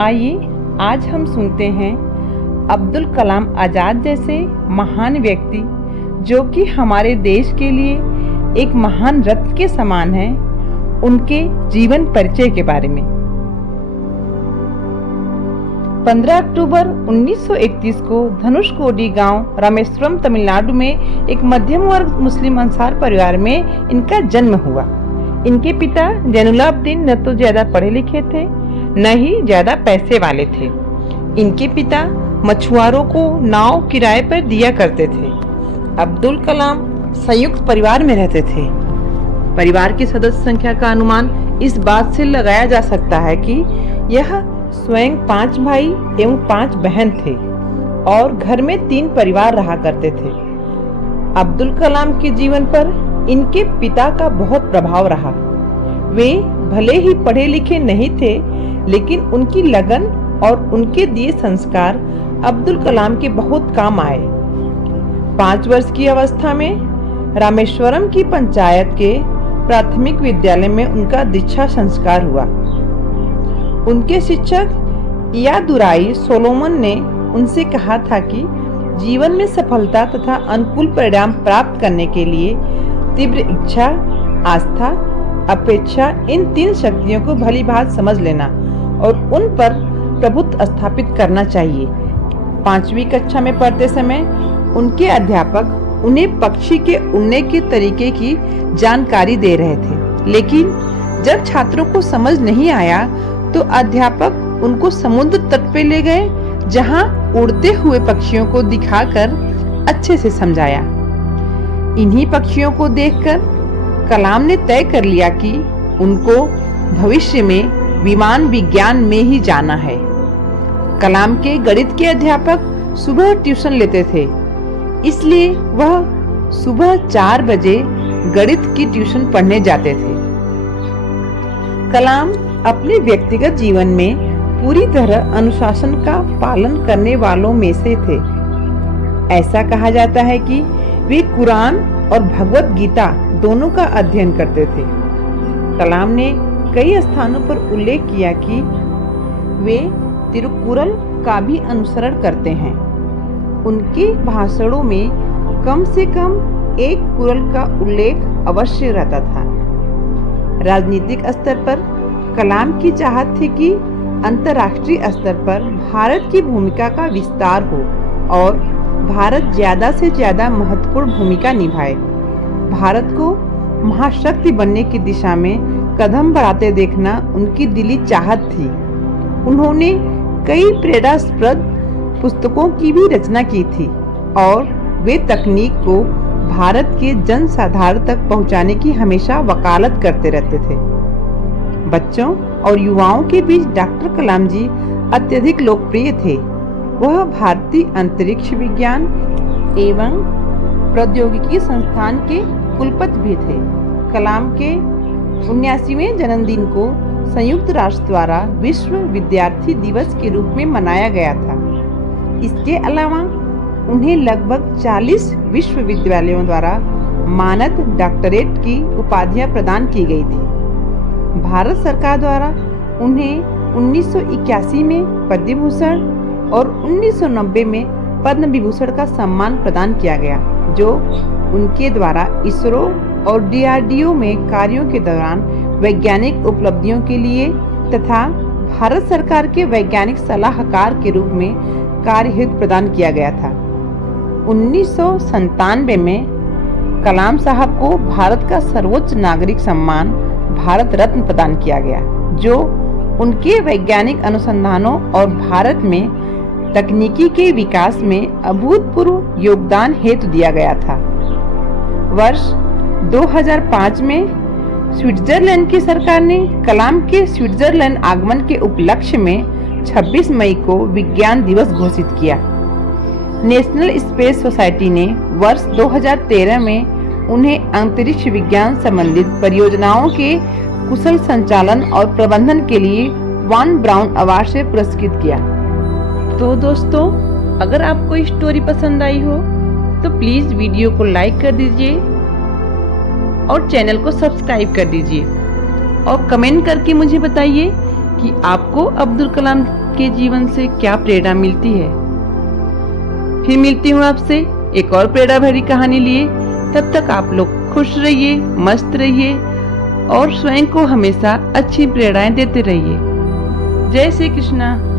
आइए आज हम सुनते हैं अब्दुल कलाम आज़ाद जैसे महान व्यक्ति जो कि हमारे देश के लिए एक महान रत्न के समान है, उनके जीवन परिचय के बारे में। 15 अक्टूबर 1931 को धनुषकोडी गांव रामेश्वरम तमिलनाडु में एक मध्यम वर्ग मुस्लिम अंसार परिवार में इनका जन्म हुआ। इनके पिता जैनुलाब्दीन न तो ज्यादा पढ़े लिखे थे न ही ज्यादा पैसे वाले थे। इनके पिता मछुआरों को नाव किराए पर दिया करते थे। अब्दुल कलाम संयुक्त परिवार में रहते थे। परिवार की सदस्य संख्या का अनुमान इस बात से लगाया जा सकता है कि यह स्वयं 5 भाई एवं 5 बहन थे और घर में 3 परिवार रहा करते थे। अब्दुल कलाम के जीवन पर इनके पिता का बहुत प्रभाव रहा। वे भले ही पढ़े लिखे नहीं थे, लेकिन उनकी लगन और उनके दिए संस्कार अब्दुल कलाम के बहुत काम आए। 5 वर्ष की अवस्था में रामेश्वरम की पंचायत के प्राथमिक विद्यालय में उनका दीक्षा संस्कार हुआ। उनके शिक्षक इयादुराई सोलोमन ने उनसे कहा था कि जीवन में सफलता तथा अनुकूल परिणाम प्राप्त करने के लिए तीव्र इच्छा, आस्था, अपेक्षा, इन 3 शक्तियों को भली भांति समझ लेना और उन पर प्रभुत्व स्थापित करना चाहिए। 5वीं कक्षा में पढ़ते समय उनके अध्यापक उन्हें पक्षी के उड़ने के तरीके की जानकारी दे रहे थे, लेकिन जब छात्रों को समझ नहीं आया तो अध्यापक उनको समुद्र तट पे ले गए, जहां उड़ते हुए पक्षियों को दिखाकर अच्छे से समझाया। इन्हीं पक्षियों को देखकर कलाम ने तय कर लिया कि उनको भविष्य में विमान विज्ञान में ही जाना है। कलाम के गणित के अध्यापक सुबह ट्यूशन लेते थे, इसलिए वह सुबह 4 बजे गणित की ट्यूशन पढ़ने जाते थे। कलाम अपने व्यक्तिगत जीवन में पूरी तरह अनुशासन का पालन करने वालों में से थे। ऐसा कहा जाता है कि वे कुरान और भगवत गीता दोनों का अध्ययन करते थे। कलाम ने कई स्थानों पर उल्लेख किया कि वे तिरुकुरल का भी अनुसरण करते हैं। उनके भाषणों में कम से कम एक कुरल का उल्लेख अवश्य रहता था। राजनीतिक स्तर पर कलाम की चाहत थी कि अंतर्राष्ट्रीय स्तर पर भारत की भूमिका का विस्तार हो और भारत ज्यादा से ज्यादा महत्वपूर्ण भूमिका निभाए। भारत को महाशक्ति बनने की दिशा में कदम बढ़ाते देखना उनकी दिली चाहत थी। उन्होंने कई प्रेरणास्पद पुस्तकों की भी रचना की थी और वे तकनीक को भारत के जन साधारण तक पहुंचाने की हमेशा वकालत करते रहते थे। बच्चों और युवाओं के बीच डॉक्टर कलाम जी अत्यधिक लोकप्रिय थे। वह भारतीय अंतरिक्ष विज्ञान एवं प्रौद्योगिकी संस्थान के कुलपति भी थे। कलाम के 79वें जन्मदिन को संयुक्त राष्ट्र द्वारा विश्व विद्यार्थी दिवस के रूप में मनाया गया था। इसके अलावा उन्हें लगभग 40 विश्वविद्यालयों द्वारा मानद डॉक्टरेट की उपाधियां प्रदान की गई थी। भारत सरकार द्वारा उन्हें 1981 में पद्म भूषण और 1990 में पद्म विभूषण का सम्मान प्रदान किया गया, जो उनके द्वारा इसरो और DRDO में कार्यों के दौरान वैज्ञानिक उपलब्धियों के लिए तथा भारत सरकार के वैज्ञानिक सलाहकार के रूप में कार्य हेतु प्रदान किया गया था। 1997 में कलाम साहब को भारत का सर्वोच्च नागरिक सम्मान भारत रत्न प्रदान किया गया, जो उनके वैज्ञानिक अनुसंधानों और भारत में तकनीकी के विकास में अभूतपूर्व योगदान हेतु दिया गया था। वर्ष 2005 में स्विट्जरलैंड की सरकार ने कलाम के स्विट्जरलैंड आगमन के उपलक्ष्य में 26 मई को विज्ञान दिवस घोषित किया। नेशनल स्पेस सोसाइटी ने वर्ष 2013 में उन्हें अंतरिक्ष विज्ञान संबंधित परियोजनाओं के कुशल संचालन और प्रबंधन के लिए वान ब्राउन अवार्ड से पुरस्कृत किया। तो दोस्तों, अगर आपको स्टोरी पसंद आई हो तो प्लीज वीडियो को लाइक कर दीजिए और चैनल को सब्सक्राइब कर दीजिए और कमेंट करके मुझे बताइए कि आपको अब्दुल कलाम आपके जीवन से क्या प्रेरणा मिलती है। फिर मिलती हूँ आपसे एक और प्रेरणा भरी कहानी लिए। तब तक आप लोग खुश रहिए, मस्त रहिए और स्वयं को हमेशा अच्छी प्रेरणाएं देते रहिए। जय श्री कृष्णा।